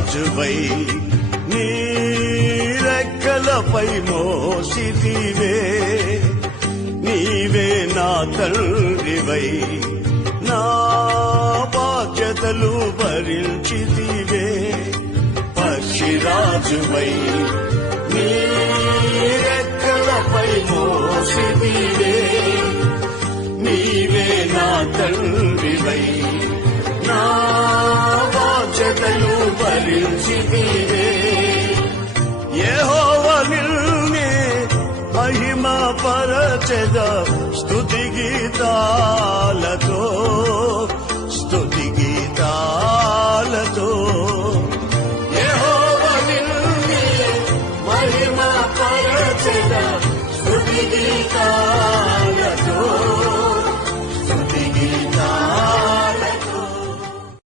రాజువై నీ రెక్కలపై మోసితివే నీవే నా తండ్రివై నా బాధ్యతలు భరించితివే పక్షిరాజువై నీ రెక్కలపై మోసితివే నీవే నా తండ్రివై నా బాధ్యతలు భరించితివే యెహోవా నిన్నే మహిమ పరచెద స్తుతి గీతాలతో